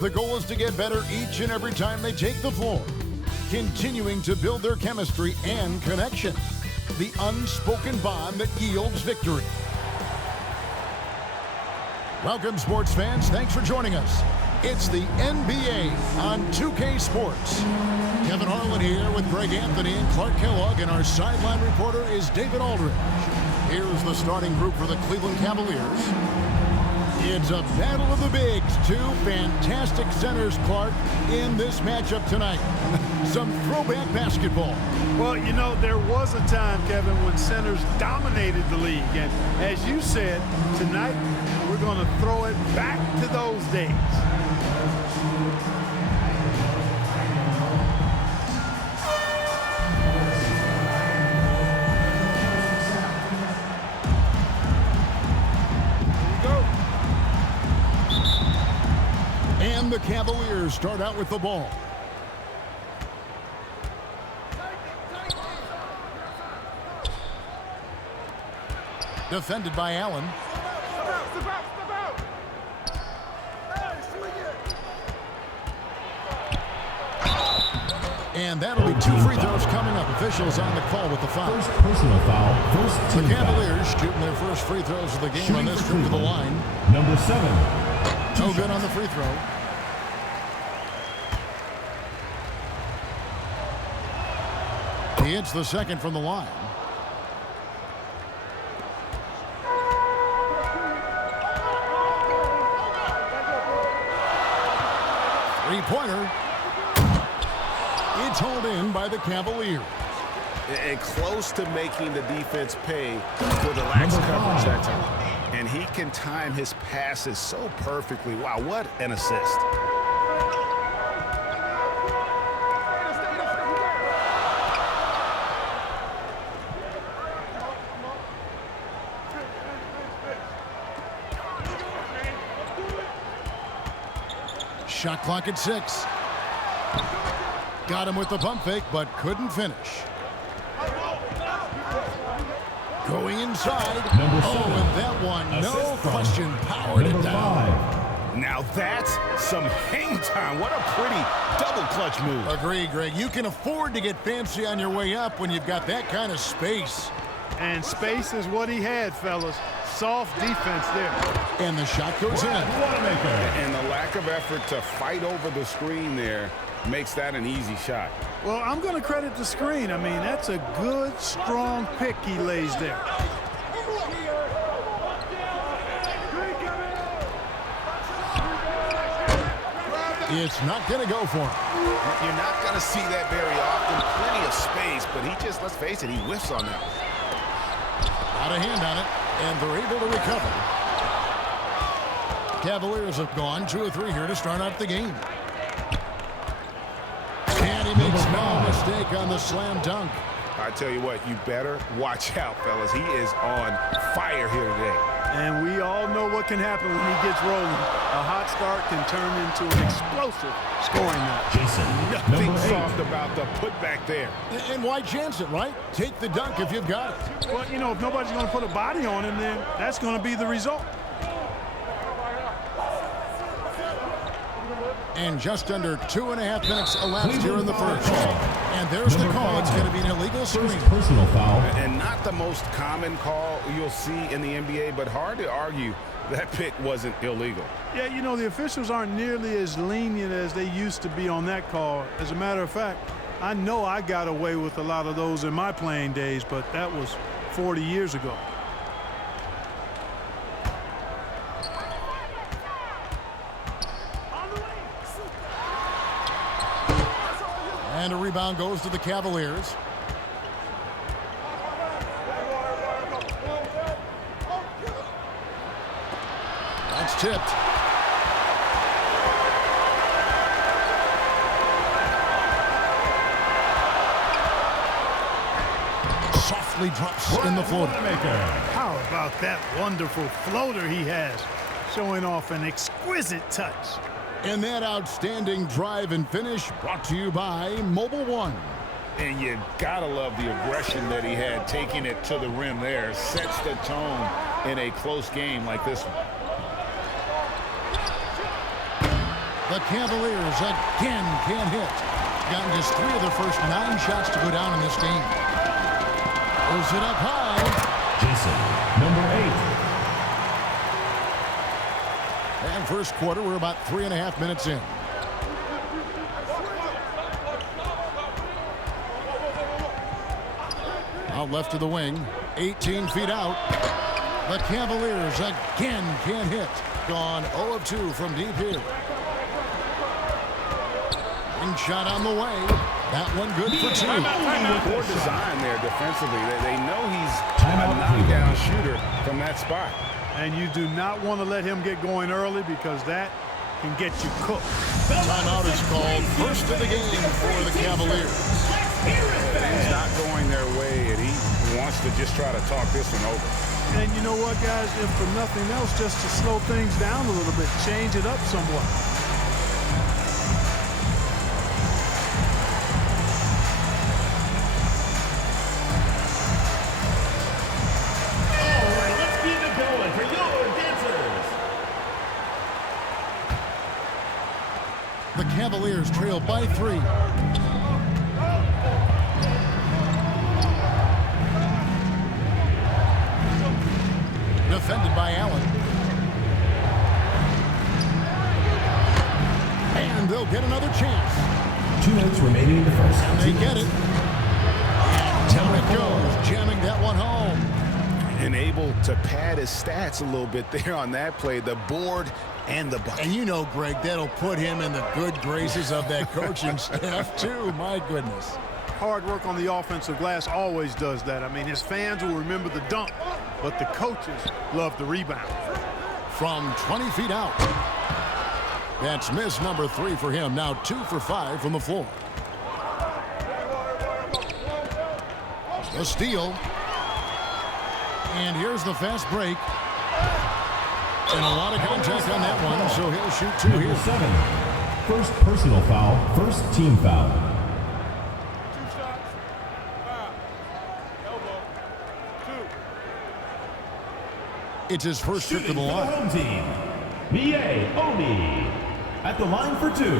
The goal is to get better each and every time they take the floor, continuing to build their chemistry and connection, the unspoken bond that yields victory. Welcome, sports fans. Thanks for joining us. It's the NBA on 2K Sports. Kevin Harlan here with Greg Anthony and Clark Kellogg, and our sideline reporter is David Aldridge. Here's the starting group for the Cleveland Cavaliers. It's a battle of the bigs. Two fantastic centers, Clark, in this matchup tonight. Some throwback basketball. Well, you know, there was a time, Kevin, when centers dominated the league. And as you said, tonight we're going to throw it back to those days. And the Cavaliers start out with the ball. Defended by Allen. And that'll be two free throws coming up. Officials on the call with the foul. First personal foul. First team The Cavaliers foul. shooting their first free throws of the game on this trip to the line. Number 7. No good on the free throw. He hits the second from the line. Three-pointer. It's hauled in by the Cavaliers. And close to making the defense pay for the lax coverage that time. And he can time his passes so perfectly. Wow, what an assist. Shot clock at 6. Got him with the pump fake, but couldn't finish. Going inside. Number 7. And that one, no Assist from question, powered it number down. 5. Now that's some hang time. What a pretty double clutch move. Agree, Greg. You can afford to get fancy on your way up when you've got that kind of space. And space is what he had, fellas. Soft defense there. And the shot goes in. And the lack of effort to fight over the screen there makes that an easy shot. Well, I'm going to credit the screen. I mean, that's a good, strong pick he lays there. It's not going to go for him. You're not going to see that very often. Plenty of space, but he just, let's face it, he whiffs on that. Got a hand on it, and they're able to recover. Cavaliers have gone 2 of 3 here to start out the game. And he makes no mistake on the slam dunk. I tell you what, you better watch out, fellas. He is on fire here today. And we all know what can happen when he gets rolling. A hot start can turn into an explosive scoring night. Nothing soft about the putback there. And why chance it, right? Take the dunk if you've got it. Well, you know, if nobody's going to put a body on him, then that's going to be the result. And just under 2.5 minutes elapsed here in the first. And there's the call. It's going to be an illegal screen. Personal foul. And not the most common call you'll see in the NBA, but hard to argue that pick wasn't illegal. Yeah, you know, the officials aren't nearly as lenient as they used to be on that call. As a matter of fact, I know I got away with a lot of those in my playing days, but that was 40 years ago. And a rebound goes to the Cavaliers. That's tipped. Softly drops in the floater. How about that wonderful floater he has, showing off an exquisite touch. And that outstanding drive and finish brought to you by Mobile One. And you gotta love the aggression that he had, taking it to the rim there. Sets the tone in a close game like this one. The Cavaliers again can't hit. Gotten just 3 of their first 9 shots to go down in this game. Pulls it up high. Jason, number 8. And first quarter, we're about 3.5 minutes in. Out left to the wing, 18 feet out. The Cavaliers again can't hit. Gone 0 of 2 from deep here. And shot on the way. That one good for 2. Poor design there defensively. They know he's a knockdown shooter from that spot. And you do not want to let him get going early because that can get you cooked. Timeout is called. First of the game for the Cavaliers. Things not going their way, and he wants to just try to talk this one over. And you know what, guys? If for nothing else, just to slow things down a little bit, change it up somewhat. All right, let's keep it going for your dancers. The Cavaliers trail by 3. Defended by Allen. And they'll get another chance. 2 minutes remaining in the first. And they get it. And down it goes, jamming that one home. And able to pad his stats a little bit there on that play. The board and the bucket. And you know, Greg, that'll put him in the good graces of that coaching staff, too. My goodness. Hard work on the offensive glass always does that. I mean, his fans will remember the dunk, but the coaches love the rebound. From 20 feet out. That's miss number 3 for him. Now 2 for 5 from the floor. A steal. And here's the fast break. And a lot of contact on that one, so he'll shoot 2 here. Number 7. First personal foul, first team foul. It's his first trip to the line. Home team, B.A. Omi, at the line for 2.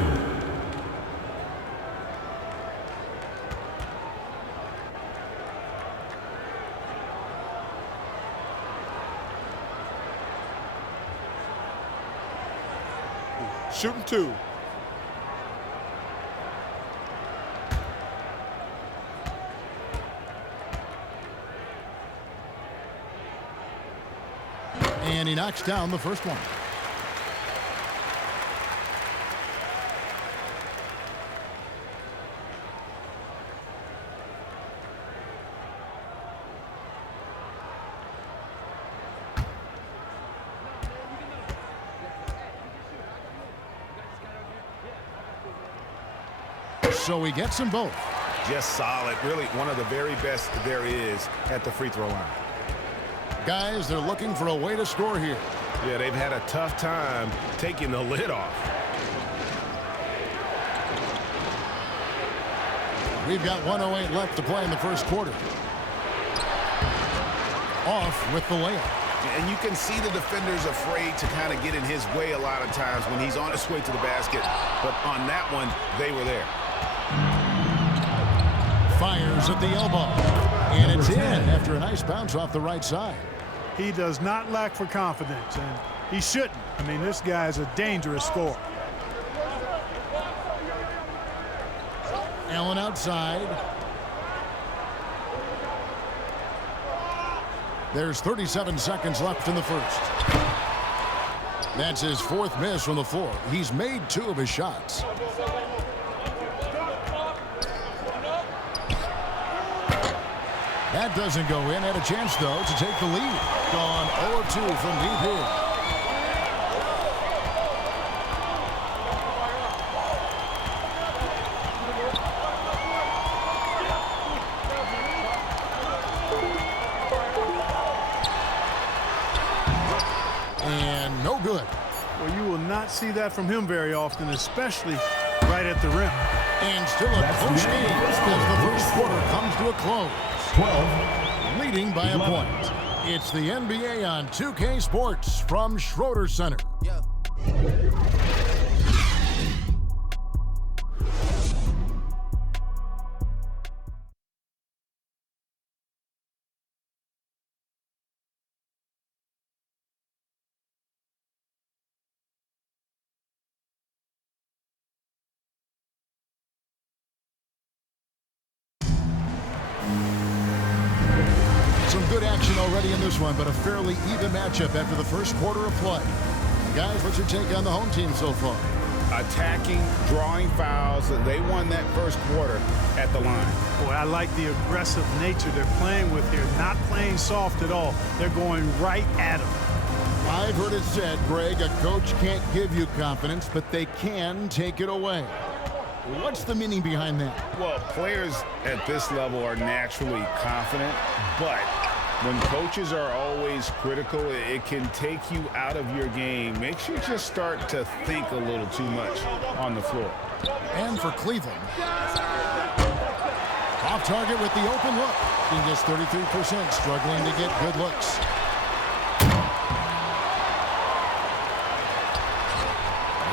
Shooting 2. And he knocks down the first one. So he gets them both. Just solid. Really one of the very best there is at the free throw line. Guys, they're looking for a way to score here. Yeah, they've had a tough time taking the lid off. We've got 1:08 left to play in the first quarter. Off with the layup. And you can see the defenders afraid to kind of get in his way a lot of times when he's on his way to the basket. But on that one, they were there. Fires at the elbow. And it's in after a nice bounce off the right side. He does not lack for confidence, and he shouldn't. I mean, this guy is a dangerous scorer. Allen outside. There's 37 seconds left in the first. That's his 4th miss from the floor. He's made 2 of his shots. That doesn't go in. Had a chance, though, to take the lead. Gone 0-2 from deep here. And no good. Well, you will not see that from him very often, especially right at the rim. And still a close game as the first quarter comes to a close. 12. Leading by a point. It's the NBA on 2K Sports from Schroeder Center. already in this one, but a fairly even matchup after the first quarter of play. Guys, what's your take on the home team so far? Attacking, drawing fouls. They won that first quarter at the line. Boy, I like the aggressive nature they're playing with here. Not playing soft at all. They're going right at them. I've heard it said, Greg, a coach can't give you confidence, but they can take it away. What's the meaning behind that? Well, players at this level are naturally confident, but when coaches are always critical, it can take you out of your game. Makes you just start to think a little too much on the floor. And for Cleveland, off target with the open look. Being just 33%, struggling to get good looks.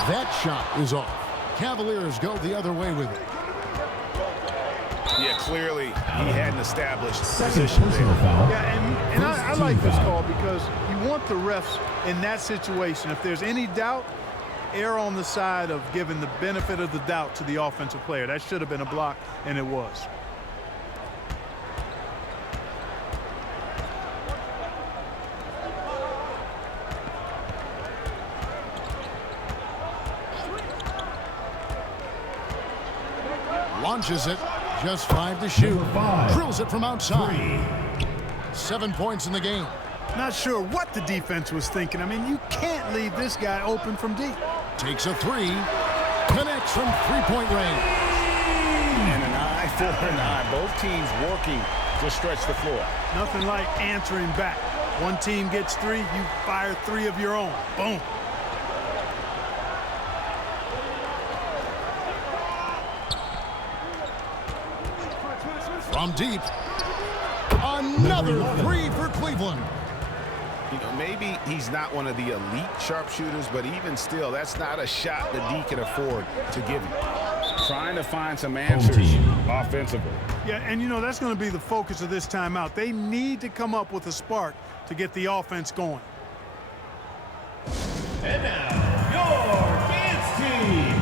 That shot is off. Cavaliers go the other way with it. Yeah, clearly he hadn't established position there. Yeah, and I like this call because you want the refs in that situation. If there's any doubt, err on the side of giving the benefit of the doubt to the offensive player. That should have been a block, and it was. Launches it. Just 5 to shoot. Drills it from outside. 7 points in the game. Not sure what the defense was thinking. I mean, you can't leave this guy open from deep. Takes a 3. Connects from three-point range. And an eye for an eye. Both teams working to stretch the floor. Nothing like answering back. One team gets 3, you fire 3 of your own. Boom. From deep, another 3 for Cleveland. You know, maybe he's not one of the elite sharpshooters, but even still, that's not a shot that D can afford to give him. Trying to find some answers offensively. Yeah, and you know, that's going to be the focus of this timeout. They need to come up with a spark to get the offense going. And now, your dance team.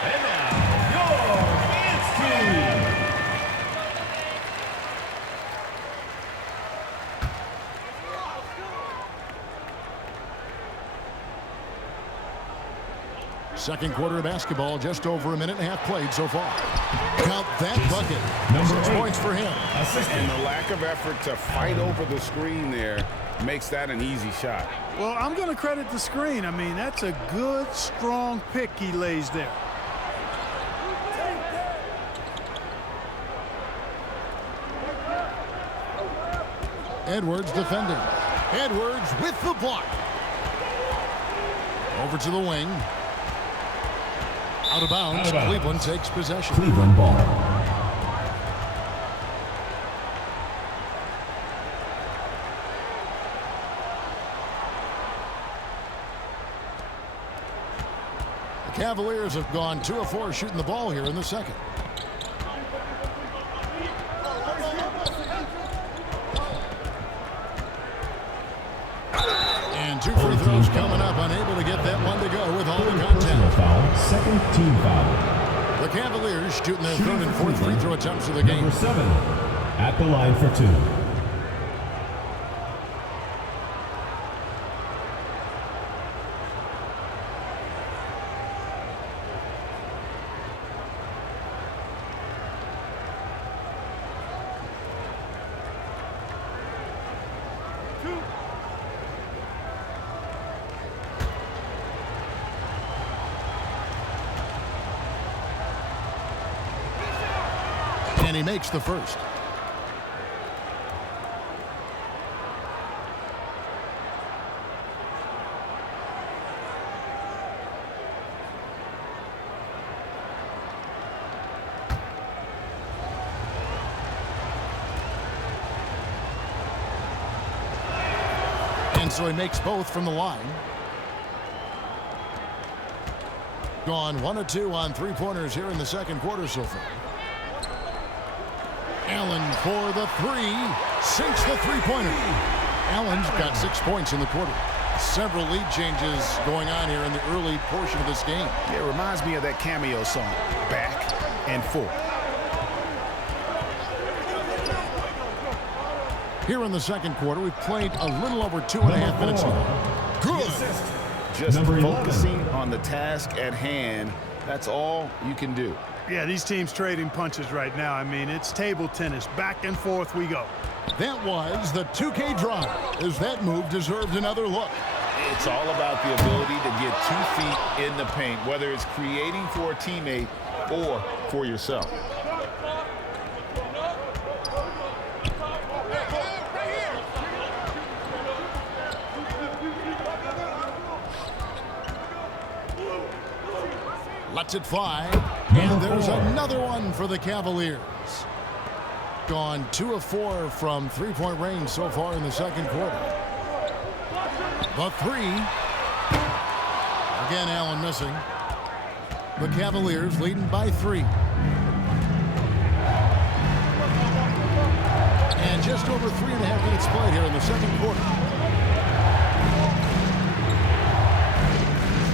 And now, your dance team. Second quarter of basketball, just over a minute and a half played so far. Count that bucket. Number 6 8. points for him. And the lack of effort to fight over the screen there makes that an easy shot. Well, I'm going to credit the screen. I mean, that's a good, strong pick he lays there. Edwards defending. Edwards with the block. Over to the wing. Out of bounds. Cleveland takes possession. Cleveland ball. The Cavaliers have gone 2 of 4 shooting the ball here in the second. And 2 free throws coming up, unable to get that one to go with all the contact. Foul. Second team foul. The Cavaliers shooting their third and fourth free throw attempts of the game. Number 7 at the line for 2. And he makes the first. And so he makes both from the line. Gone 1 of 2 on three-pointers here in the second quarter so far. Allen for the three. Sinks the three-pointer. Allen's got 6 points in the quarter. Several lead changes going on here in the early portion of this game. Yeah, it reminds me of that cameo song, Back and Forth. Here in the second quarter, we've played a little over 2.5 minutes now. Good. Just focusing on the task at hand. That's all you can do. Yeah, these teams trading punches right now. I mean, it's table tennis. Back and forth we go. That was the 2K drive, as that move deserved another look. It's all about the ability to get 2 feet in the paint, whether it's creating for a teammate or for yourself. Lets it fly, and there's another one for the Cavaliers. Gone 2 of 4 from three-point range so far in the second quarter. The three. Again, Allen missing. The Cavaliers leading by 3. And just over 3.5 minutes played here in the second quarter.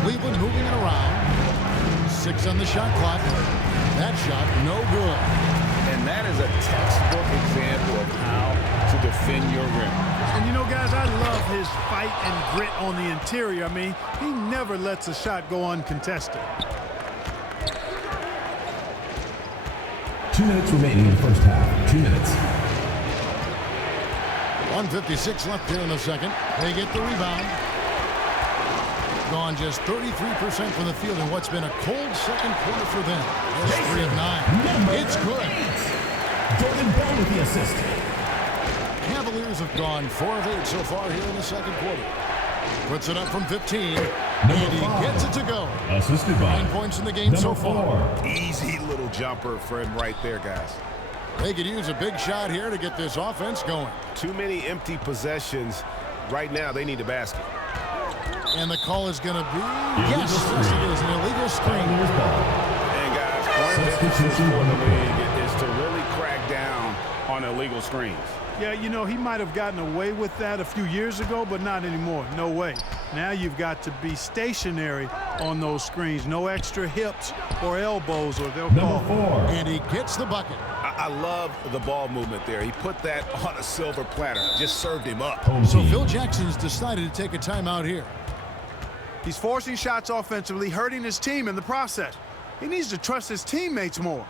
Cleveland moving it around. 6 on the shot clock. That shot, no good. And that is a textbook example of how to defend your rim. And you know, guys, I love his fight and grit on the interior. I mean, he never lets a shot go uncontested. 2 minutes remaining in the first half. 2 minutes. 1:56 left here in the second. They get the rebound. Gone just 33% from the field in what's been a cold second quarter for them. Just 3 of 9. It's good. Jordan Bell with the assist. Cavaliers have gone 4 of 8 so far here in the second quarter. Puts it up from 15. And he gets it to go. Assisted by 9 points in the game so far. Easy little jumper for him right there, guys. They could use a big shot here to get this offense going. Too many empty possessions. Right now, they need a basket. And the call is going to be, yes, it is an illegal screen. And guys, one of the emphasis for the league is to really crack down on illegal screens. Yeah, you know, he might have gotten away with that a few years ago, but not anymore. No way. Now you've got to be stationary on those screens. No extra hips or elbows, or they'll call. And he gets the bucket. I love the ball movement there. He put that on a silver platter. Just served him up. So Phil Jackson's decided to take a timeout here. He's forcing shots offensively, hurting his team in the process. He needs to trust his teammates more.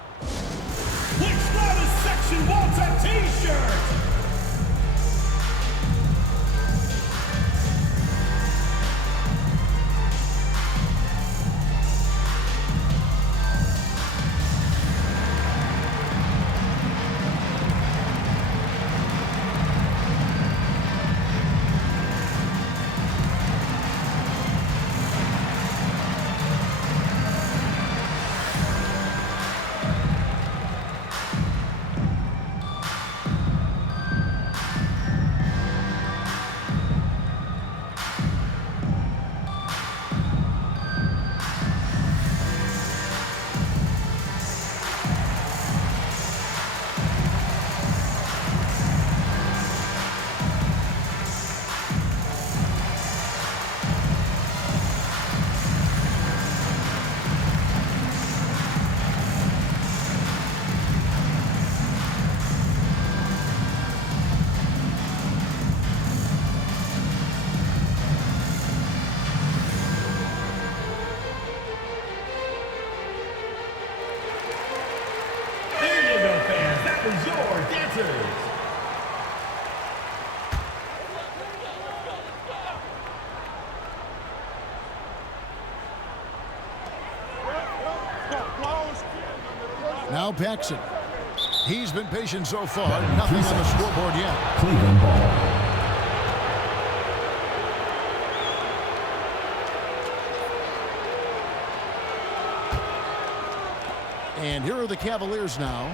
Which section wants a T-shirt? Now Paxson. He's been patient so far. Nothing on the scoreboard yet. Cleveland ball. And here are the Cavaliers now.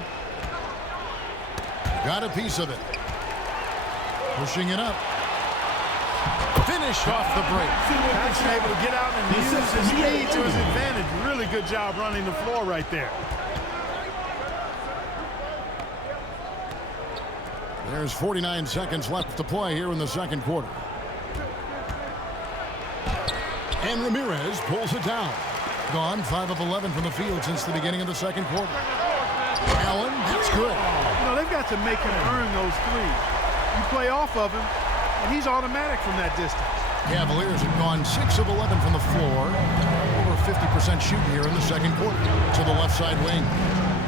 Got a piece of it. Pushing it up. Finish off the break. Paxson able to get out and use his speed to his advantage. Really good job running the floor right there. There's 49 seconds left to play here in the second quarter. And Ramirez pulls it down. Gone 5 of 11 from the field since the beginning of the second quarter. Allen, that's good. You know, they've got to make him earn those threes. You play off of him, and he's automatic from that distance. Cavaliers have gone 6 of 11 from the floor. Over 50% shooting here in the second quarter. To the left side wing.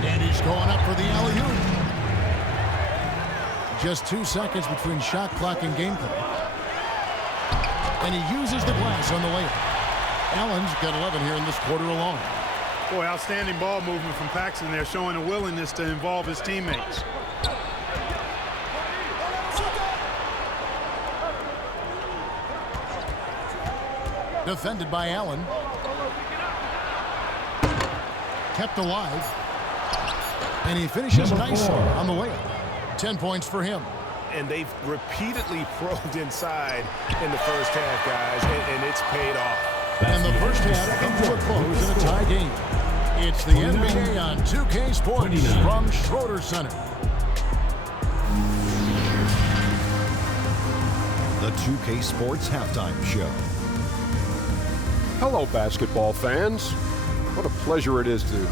And he's going up for the alley-oop. Just 2 seconds between shot clock and game clock. And he uses the glass on the layup. Allen's got 11 here in this quarter alone. Boy, outstanding ball movement from Paxson there, showing a willingness to involve his teammates. Defended by Allen. Kept alive. And he finishes nicely on the layup. 10 points for him. And they've repeatedly probed inside in the first half, guys, and it's paid off. And the first half comes to a close in a tie game. It's the NBA on 2K Sports from Schroeder Center. The 2K Sports Halftime Show. Hello, basketball fans. What a pleasure it is to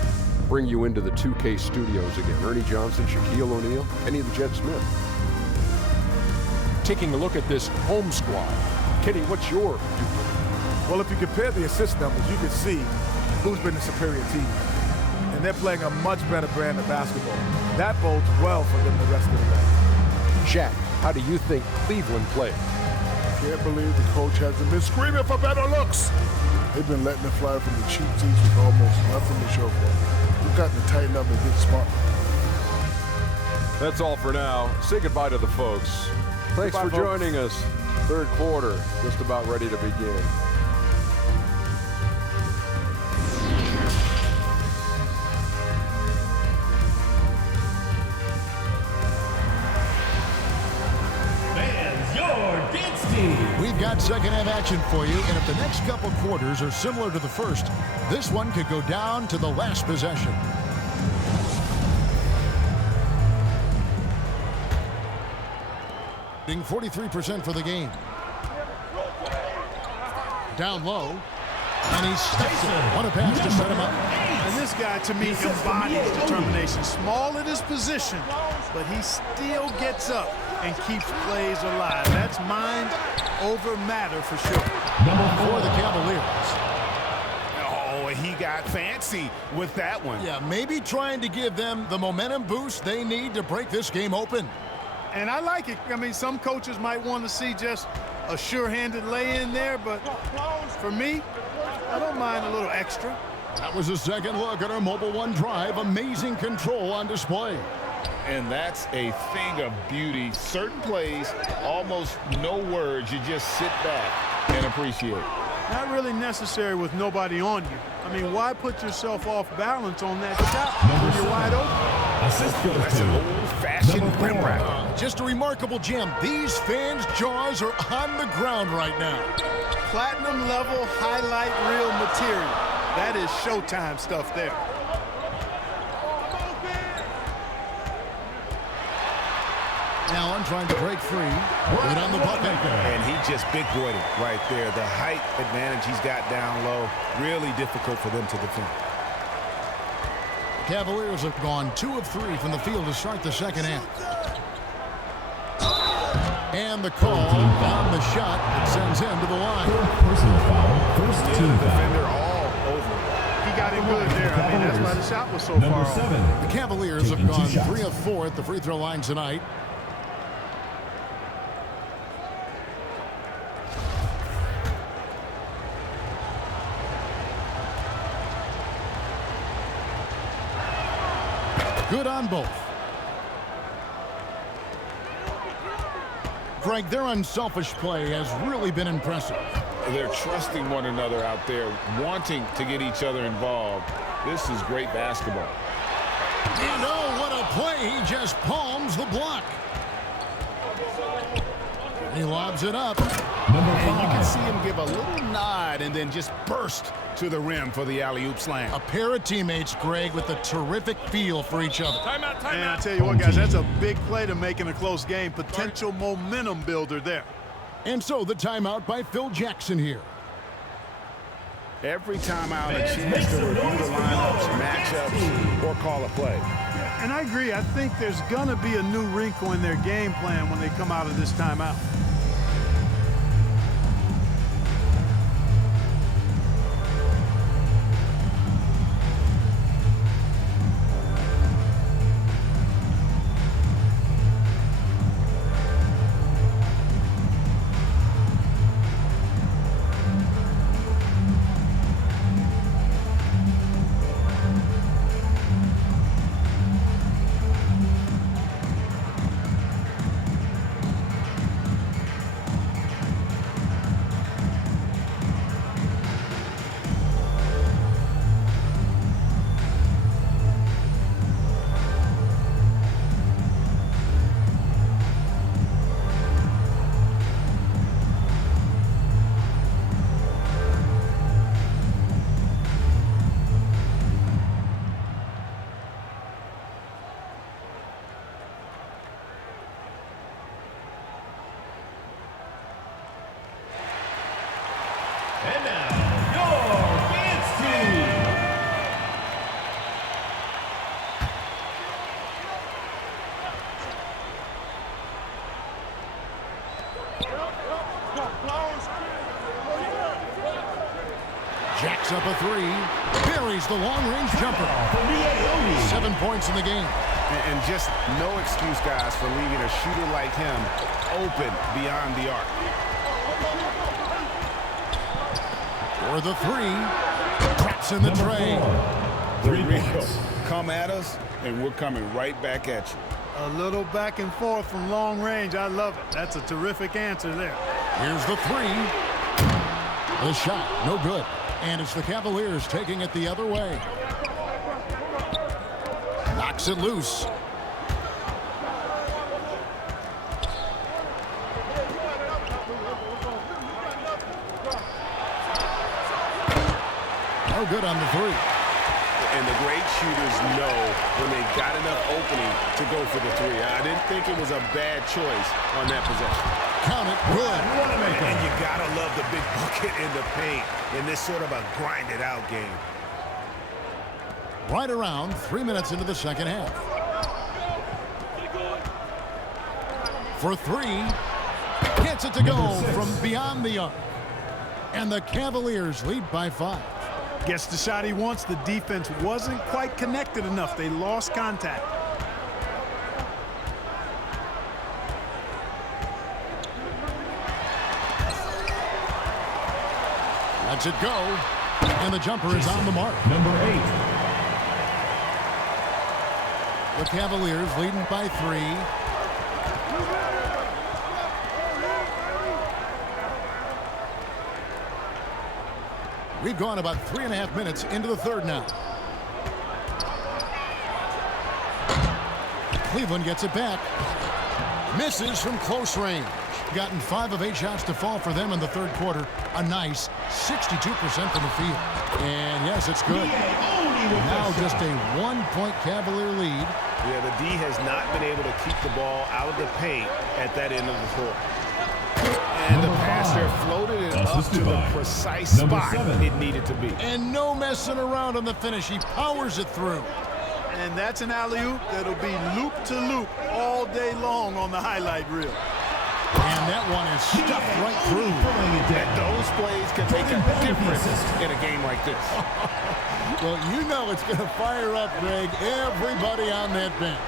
bring you into the 2K studios again. Ernie Johnson, Shaquille O'Neal, Kenny the Jet Smith. Taking a look at this home squad. Kenny, what's your viewpoint? Well, if you compare the assist numbers, you can see who's been the superior team. And they're playing a much better brand of basketball. That bodes well for them the rest of the way. Shaq, how do you think Cleveland played? Can't believe the coach hasn't been screaming for better looks. They've been letting it fly from the cheap seats with almost nothing to show for it. We've got to tighten up and get smart. That's all for now. Say goodbye to the folks. Thanks for joining us. Third quarter, just about ready to begin. We've got second half action for you, and if the next couple quarters are similar to the first, this one could go down to the last possession. Being 43% for the game. Down low, and he stuffs it. What a pass to set him up. And this guy, to me, embodies determination. Small at his position, but he still gets up and keeps plays alive. That's mind over matter for sure. For the Cavaliers. Oh, he got fancy with that one. Yeah, maybe trying to give them the momentum boost they need to break this game open. And I like it. I mean, some coaches might want to see just a sure-handed lay-in there, but for me, I don't mind a little extra. That was a second look at our Mobile One drive. Amazing control on display. And that's a thing of beauty. Certain plays, almost no words. You just sit back and appreciate. Not really necessary with nobody on you. I mean, why put yourself off balance on that shot when you're wide open? Assist goes That's an to old-fashioned rim wrap. Just a remarkable gem. These fans' jaws are on the ground right now. Platinum level highlight reel material. That is Showtime stuff there. Allen trying to break free. Right on the bucket. And he just big-boyed it right there. The height advantage he's got down low, really difficult for them to defend. Cavaliers have gone 2 of 3 from the field to start the second half. And the call on the shot that sends him to the line. personal foul. First team Defender foul. all over. He got him good there. I mean, that's why the shot was so Number far off. 7. The Cavaliers have Taking 2 gone shots. 3 of 4 at the free throw line tonight. Good on both. Greg, their unselfish play has really been impressive. They're trusting one another out there, wanting to get each other involved. This is great basketball. And oh, what a play. He just palms the block. He lobs it up. And you can see him give a little nod and then just burst to the rim for the alley-oop slam. A pair of teammates, Greg, with a terrific feel for each other. Timeout. And I tell you what, guys, that's a big play to make in a close game. Potential momentum builder there. And so the timeout by Phil Jackson here. Every timeout, a chance to review the lineups, matchups, or call a play. Yeah, and I agree. I think there's going to be a new wrinkle in their game plan when they come out of this timeout. And now, your dance team. Jacks up a three. Buries the long-range jumper. 7 points in the game. And just no excuse, guys, for leaving a shooter like him open beyond the arc. For the three. Traps in the tray. The real come at us, and we're coming right back at you. A little back and forth from long range. I love it. That's a terrific answer there. Here's the three. The shot, no good. And it's the Cavaliers taking it the other way. Knocks it loose. No good on the three. And the great shooters know when they got enough opening to go for the three. I didn't think it was a bad choice on that possession. Count it, good. And you gotta love the big bucket in the paint in this sort of a grinded out game. Right around 3 minutes into the second half. For three. Gets it to go from beyond the arc. And the Cavaliers lead by 5. Gets the shot he wants. The defense wasn't quite connected enough. They lost contact. Lets it go. And the jumper is on the mark. Number 8. The Cavaliers leading by 3. We've gone about 3.5 minutes into the third now. Cleveland gets it back. Misses from close range. Gotten 5 of 8 shots to fall for them in the third quarter. A nice 62% from the field. And yes, it's good. Now just a 1-point Cavalier lead. Yeah, the D has not been able to keep the ball out of the paint at that end of the floor. And the passer floated it up to the precise spot it needed to be. And no messing around on the finish. He powers it through. And that's an alley-oop that'll be loop-to-loop all day long on the highlight reel. And that one is stuffed right through. And those plays can make a difference in a game like this. Well, you know it's going to fire up, Greg, everybody on that bench.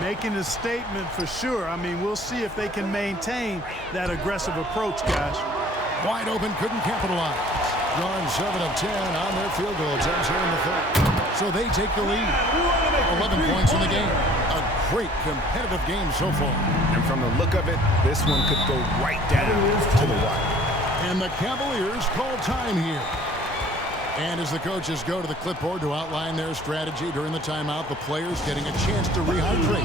Making a statement for sure. I mean, we'll see if they can maintain that aggressive approach, guys. Wide open, couldn't capitalize. Gone 7 of 10 on their field goal attempts here in the third. So they take the lead. 11 points in the game. A great competitive game so far. And from the look of it, this one could go right down to the wire. And the Cavaliers call time here. And as the coaches go to the clipboard to outline their strategy during the timeout, the players getting a chance to rehydrate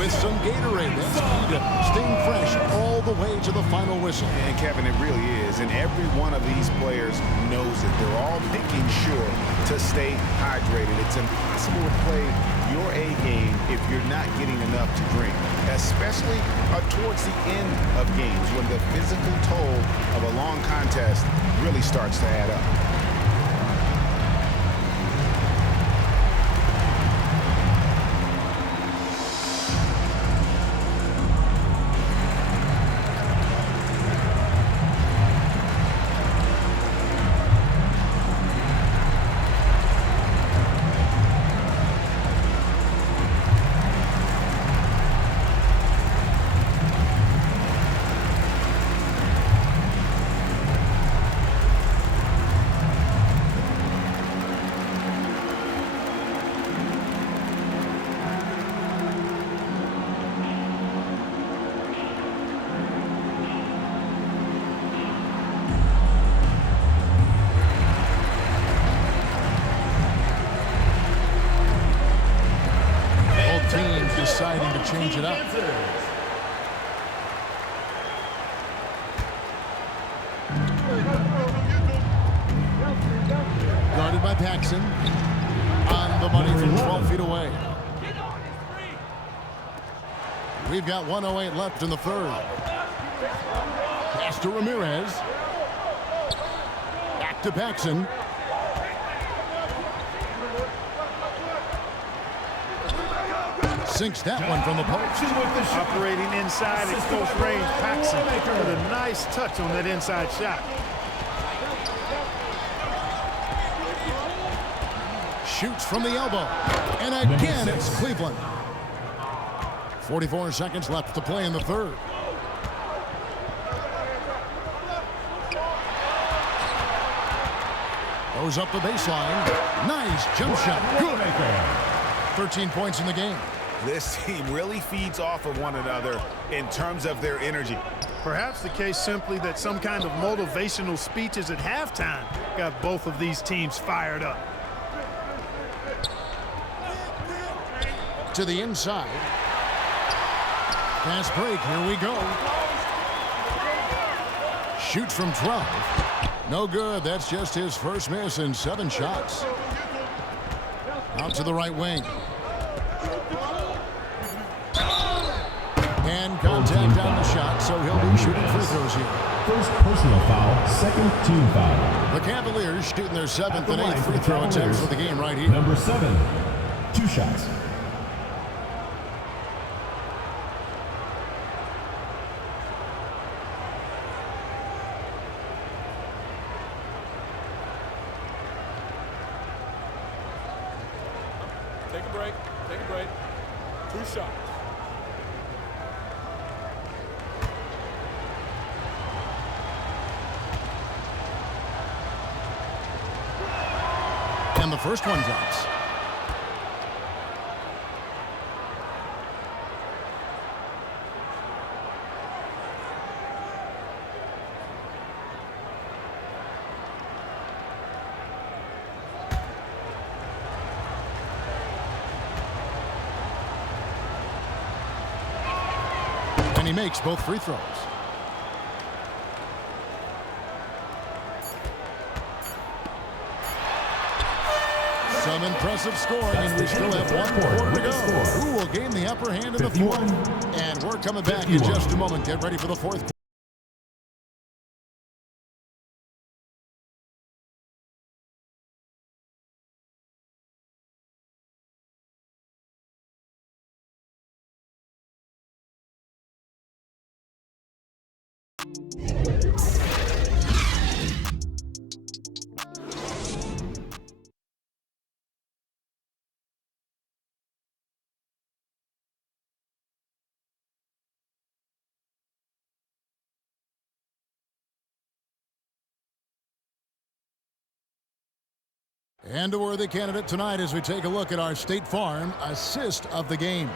with some Gatorade. That's key to staying fresh all the way to the final whistle. And Kevin, it really is. And every one of these players knows it. They're all making sure to stay hydrated. It's impossible to play your A game if you're not getting enough to drink, especially towards the end of games when the physical toll of a long contest really starts to add up. Deciding to change it up. Guarded by Paxson. On the money from 12 feet away. We've got 1:08 left in the third. Pass to Ramirez. Back to Paxson. Sinks that one from the post. Operating inside at close range, Paxson with a nice touch on that inside shot. Shoots from the elbow. And again, it's Cleveland. 44 seconds left to play in the third. Goes up the baseline. Nice jump shot. Good. 13 points in the game. This team really feeds off of one another in terms of their energy. Perhaps the case simply that some kind of motivational speeches at halftime got both of these teams fired up. To the inside. Fast break. Here we go. Shoots from 12. No good. That's just his first miss in 7 shots. Out to the right wing. And contact on the shot, so he'll be shooting free throws here. First personal foul, second team foul. The Cavaliers shooting their 7th and 8th free throw attempts for the game right here. Number 7, 2 shots. Take a break. Take a break. 2 shots. And the first one drops. And he makes both free throws. Some impressive scoring, and we still have 1 quarter to go. Who will gain the upper hand in the fourth? And we're coming back in just a moment. Get ready for the fourth. And a worthy candidate tonight as we take a look at our State Farm assist of the game.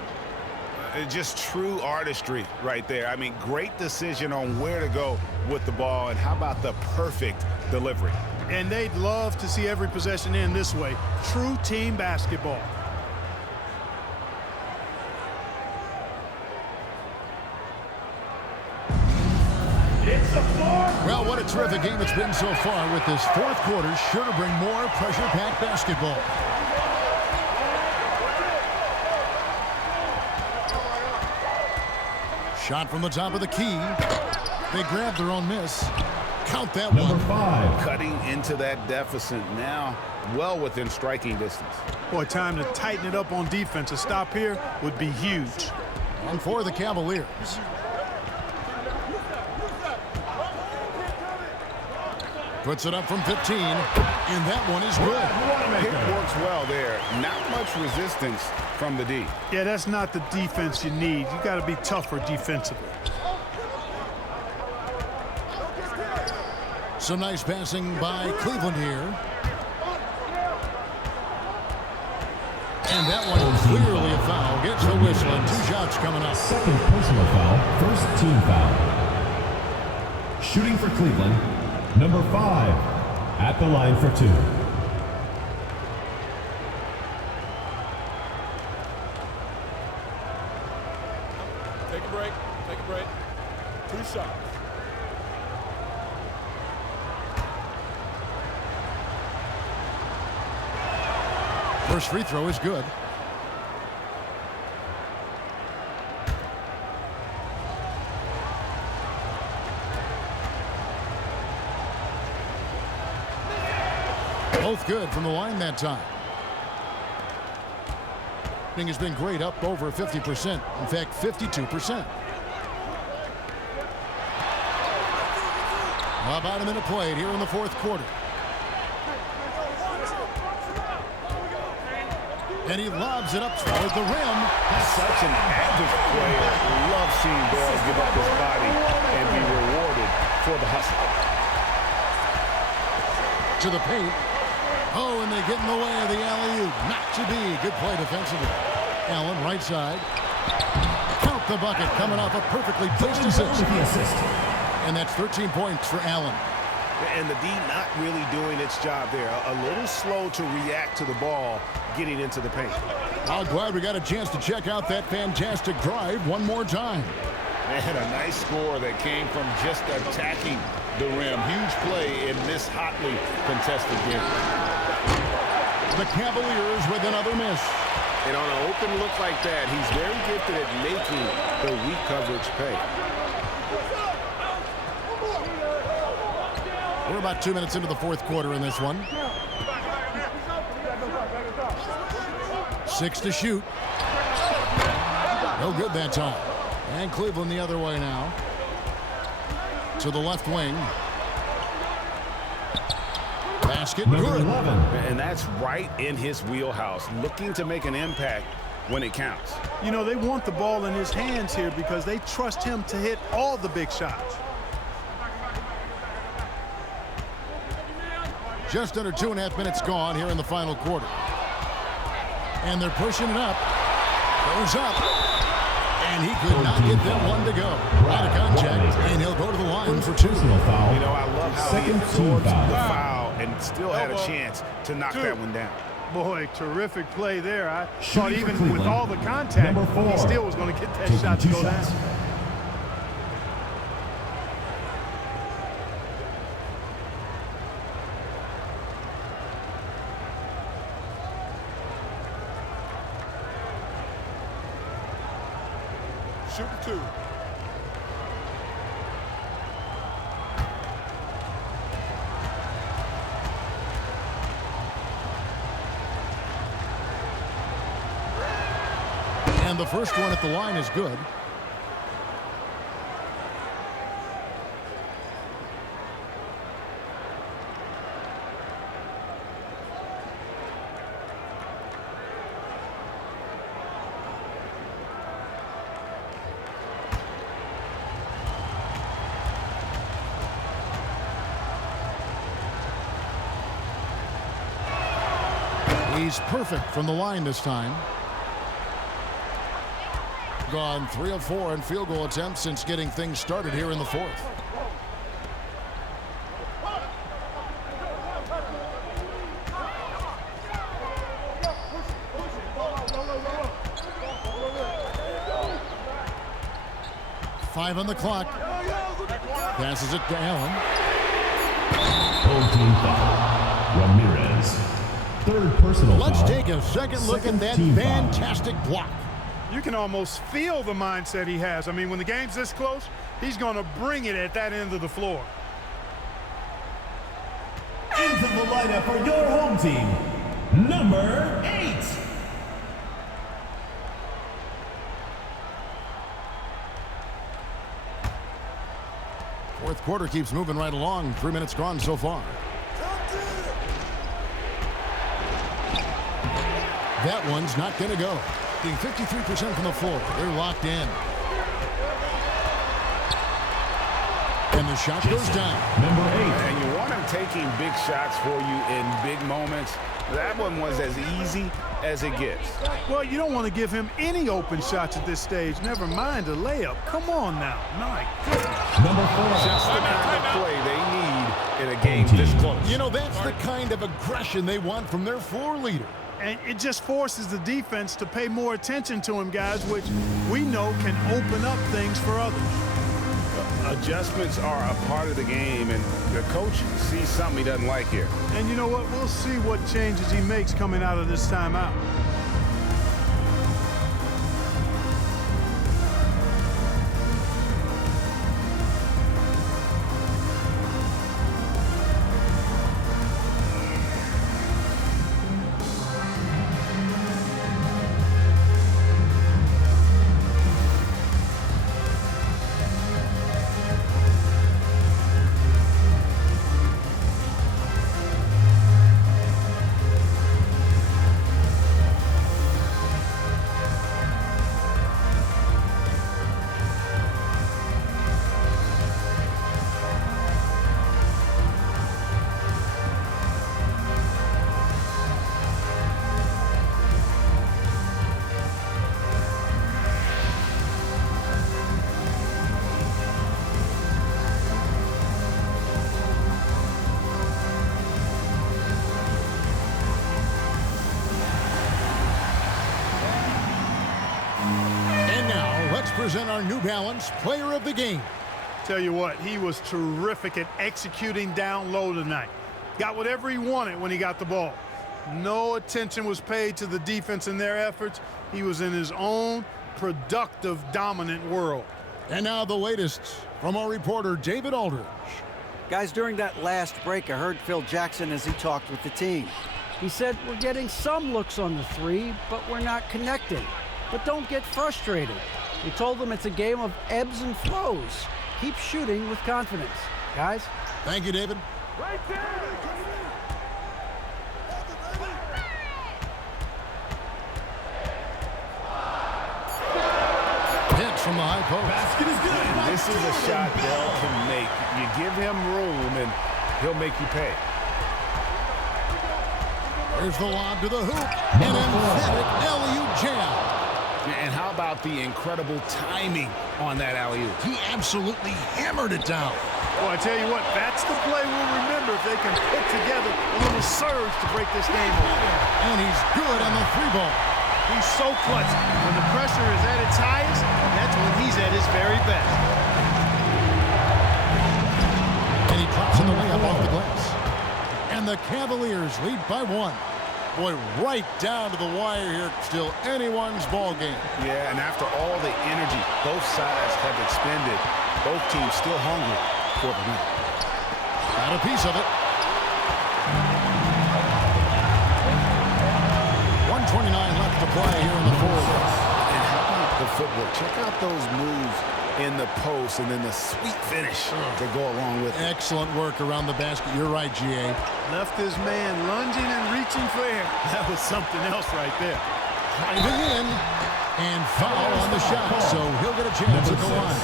Just true artistry right there. I mean, great decision on where to go with the ball, and how about the perfect delivery? And they'd love to see every possession end this way. True team basketball. Well, what a terrific game it's been so far, with this fourth quarter sure to bring more pressure-packed basketball. Shot from the top of the key. They grab their own miss. Count that one. Number 5. Cutting into that deficit now, well within striking distance. Boy, time to tighten it up on defense. A stop here would be huge. And for the Cavaliers. Puts it up from 15, and that one is good. It works well there. Not much resistance from the D. Yeah, that's not the defense you need. You got to be tougher defensively. Some nice passing by Cleveland here. And that one clearly a foul. Gets the whistle, and 2 shots coming up. Second personal foul, first team foul. Shooting for Cleveland, number 5, at the line for 2. Take a break. Take a break. 2 shots. First free throw is good. Both good from the line that time. Shooting has been great, up over 50%. In fact, 52%. About a minute played here in the fourth quarter. And he lobs it up toward the rim. Such an active player. Love seeing Bell give up his body and be rewarded for the hustle. To the paint. Oh, and they get in the way of the alley-oop. Not to be. Good play defensively. Allen, right side. Count the bucket, coming off a perfectly placed assist. And that's 13 points for Allen. And the D not really doing its job there. A little slow to react to the ball getting into the paint. I'm glad we got a chance to check out that fantastic drive one more time. And a nice score that came from just attacking the rim. Huge play in this hotly contested game. The Cavaliers with another miss. And on an open look like that, he's very gifted at making the weak coverage pay. We're about 2 minutes into the fourth quarter in this one. 6 to shoot. No good that time. And Cleveland the other way now. To the left wing. Basket good. 11. And that's right in his wheelhouse, looking to make an impact when it counts. You know, they want the ball in his hands here because they trust him to hit all the big shots. Just under 2.5 minutes gone here in the final quarter. And they're pushing it up. Goes up. And he could not get that one to go. Out of contact, and he'll go to the line for 2. You know, I love how he absorbs the foul and still had a chance to knock that one down. Boy, terrific play there. I thought even with all the contact, he still was going to get that shot to go down. Shoot for 2. And the first one at the line is good. He's perfect from the line this time. Gone 3 of 4 in field goal attempts since getting things started here in the fourth. Five on the clock. Passes it to Allen. Home team foul. Ramirez. Third personal foul. Let's take a second look at that fantastic block. You can almost feel the mindset he has. I mean, when the game's this close, he's going to bring it at that end of the floor. Into the lineup for your home team, number 8. Fourth quarter keeps moving right along. 3 minutes gone so far. That one's not going to go. Being 53% from the floor. They're locked in. And the shot goes down. Number 8. And you want him taking big shots for you in big moments. That one was as easy as it gets. Well, you don't want to give him any open shots at this stage. Never mind a layup. Come on now. My goodness. Number 4. Just the kind of play they need in a game this close. You know, that's the kind of aggression they want from their floor leader. And it just forces the defense to pay more attention to him, guys, which we know can open up things for others. Adjustments are a part of the game, and the coach sees something he doesn't like here. And you know what? We'll see what changes he makes coming out of this timeout. Present our New Balance Player of the Game. Tell you what, he was terrific at executing down low tonight. Got whatever he wanted when he got the ball. No attention was paid to the defense in their efforts. He was in his own productive, dominant world. And now the latest from our reporter, David Aldridge. Guys, during that last break, I heard Phil Jackson as he talked with the team. He said, we're getting some looks on the three, but we're not connecting. But don't get frustrated. He told them it's a game of ebbs and flows. Keep shooting with confidence. Guys? Thank you, David. Right there! Hits from the high post. Basket is good. And this is a shot Dell can make. You give him room, and he'll make you pay. Here's the lob to the hoop. An emphatic alley-oop jam. And how about the incredible timing on that alley-oop? He absolutely hammered it down. Well, I tell you what, that's the play we'll remember if they can put together a little surge to break this game open. And he's good on the three ball. He's so clutch. When the pressure is at its highest, that's when he's at his very best. And he drops in the layup off the glass. And the Cavaliers lead by 1. Boy, right down to the wire here. Still anyone's ball game. Yeah, and after all the energy both sides have expended, both teams still hungry for the win. Got a piece of it. 1:29 left to play here in the fourth. And how about the footwork? Check out those moves in the post and then the sweet finish to go along with it. Excellent work around the basket. You're right, GA. Left his man lunging and reaching for air. That was something else right there. Driving in and foul on the shot, so he'll get a chance at the line.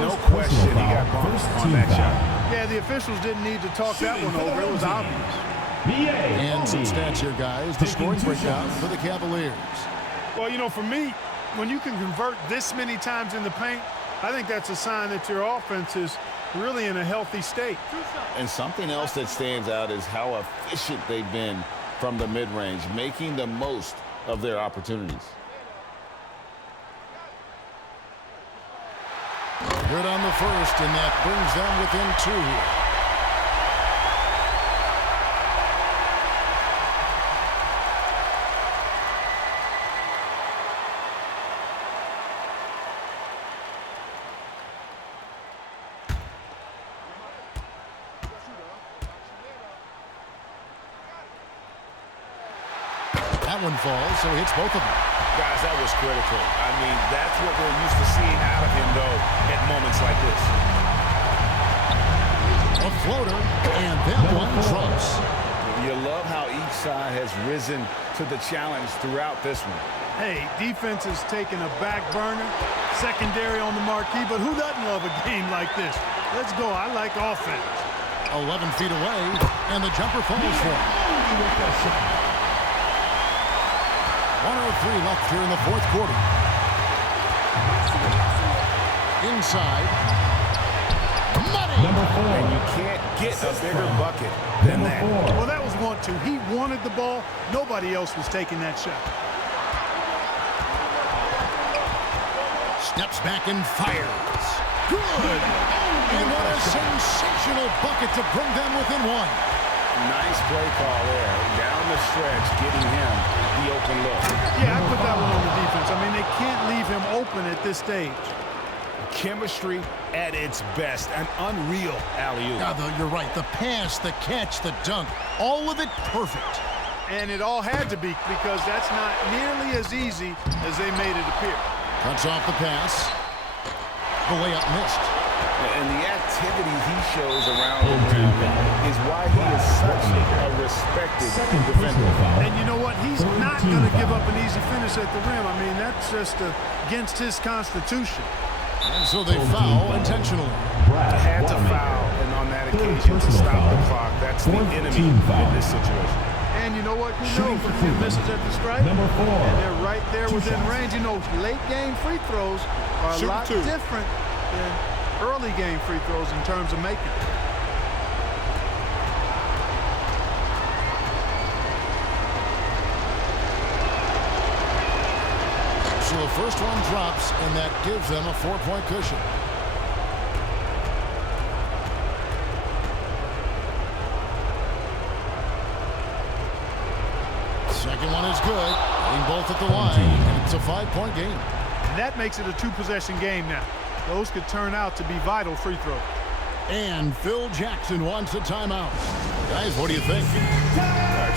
No question he got bumped on that shot. Yeah, the officials didn't need to talk that one over. It was obvious. And some stats here, guys. The scoring breakdown for the Cavaliers. Well, you know, for me, when you can convert this many times in the paint, I think that's a sign that your offense is really in a healthy state. And something else that stands out is how efficient they've been from the mid-range, making the most of their opportunities. Good on the first, and that brings them within 2. That one falls, so he hits both of them. Guys, that was critical. I mean, that's what we're used to seeing out of him, though, at moments like this. A floater, and that one drops. You love how each side has risen to the challenge throughout this one. Hey, defense is taking a back burner, secondary on the marquee, but who doesn't love a game like this? Let's go. I like offense. 11 feet away, and the jumper falls for him. 1:03 left here in the fourth quarter. Inside. Money! Number 4. And you can't get a bigger bucket than that. Well, that was 1-2. He wanted the ball. Nobody else was taking that shot. Steps back and fires. Good! And what a sensational bucket to bring them within 1. Nice play call there. Down the stretch, getting him the open look. Yeah, I put that one on the defense. I mean, they can't leave him open at this stage. Chemistry at its best. An unreal alley-oop. You're right. The pass, the catch, the dunk, all of it perfect. And it all had to be, because that's not nearly as easy as they made it appear. Cuts off the pass. The layup missed. And the activity he shows around the rim is why he is such a respected defender. And you know what? He's not going to give up an easy finish at the rim. I mean, that's just against his constitution. And so they foul intentionally. Had to foul, and on that occasion to stop the clock. That's the enemy in this situation. And you know what? You know, if he misses at the stripe, Number 4. and they're right there within range. You know, late game free throws are a lot different than early game free throws in terms of making. So the first one drops, and that gives them a 4-point cushion. Second one is good. Getting both at the line, and it's a 5-point game. And that makes it a 2-possession game now. Those could turn out to be vital free throws. And Phil Jackson wants a timeout. Guys, what do you think?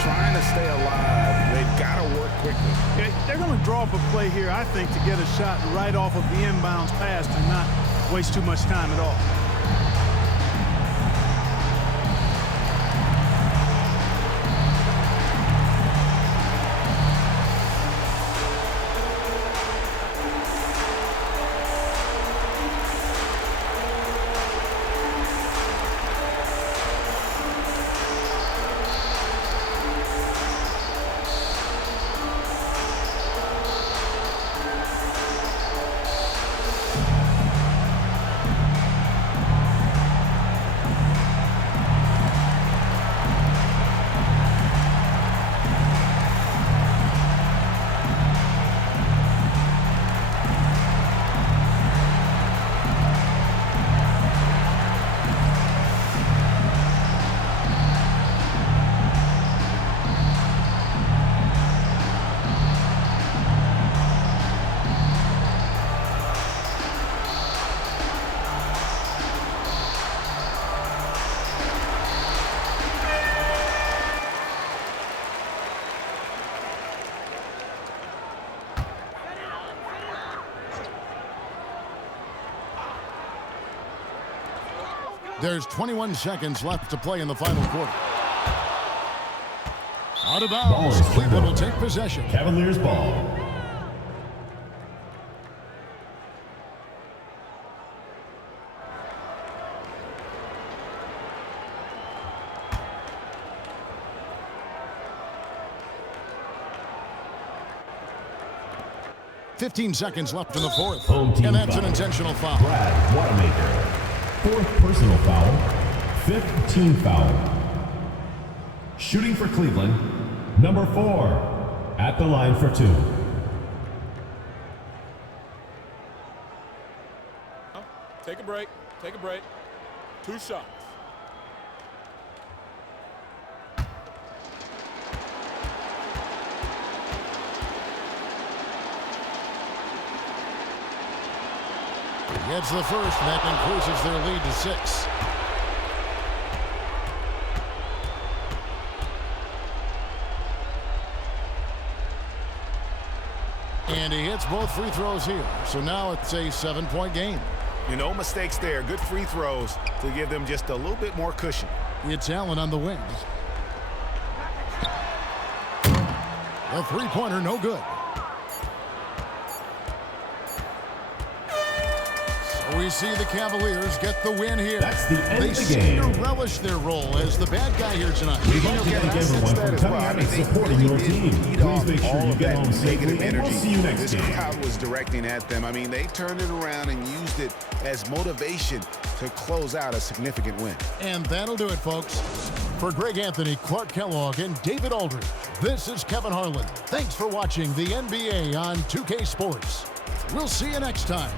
Trying to stay alive. They've got to work quickly. They're going to draw up a play here, I think, to get a shot right off of the inbounds pass and not waste too much time at all. There's 21 seconds left to play in the final quarter. Out of bounds. Cleveland will take possession. Cavaliers ball. 15 seconds left in the fourth. Home team And that's foul. an intentional foul. Brad Wanamaker. Fourth personal foul. Fifth team foul. Shooting for Cleveland, number 4, at the line for 2. Take a break. Take a break. 2 shots. Gets the first, and that increases their lead to 6. And he hits both free throws here. So now it's a 7-point game. No mistakes there. Good free throws to give them just a little bit more cushion. It's Allen on the wing. The three-pointer, no good. So we see the Cavaliers get the win here. That's the end they of the seem game. to relish their role as the bad guy here tonight. We'd like to thank everyone for coming out and supporting your team. Please make sure you get home safely, and we'll see you next this game. crowd was directing at them. I mean, they turned it around and used it as motivation to close out a significant win. And that'll do it, folks. For Greg Anthony, Clark Kellogg, and David Aldridge, this is Kevin Harlan. Thanks for watching the NBA on 2K Sports. We'll see you next time.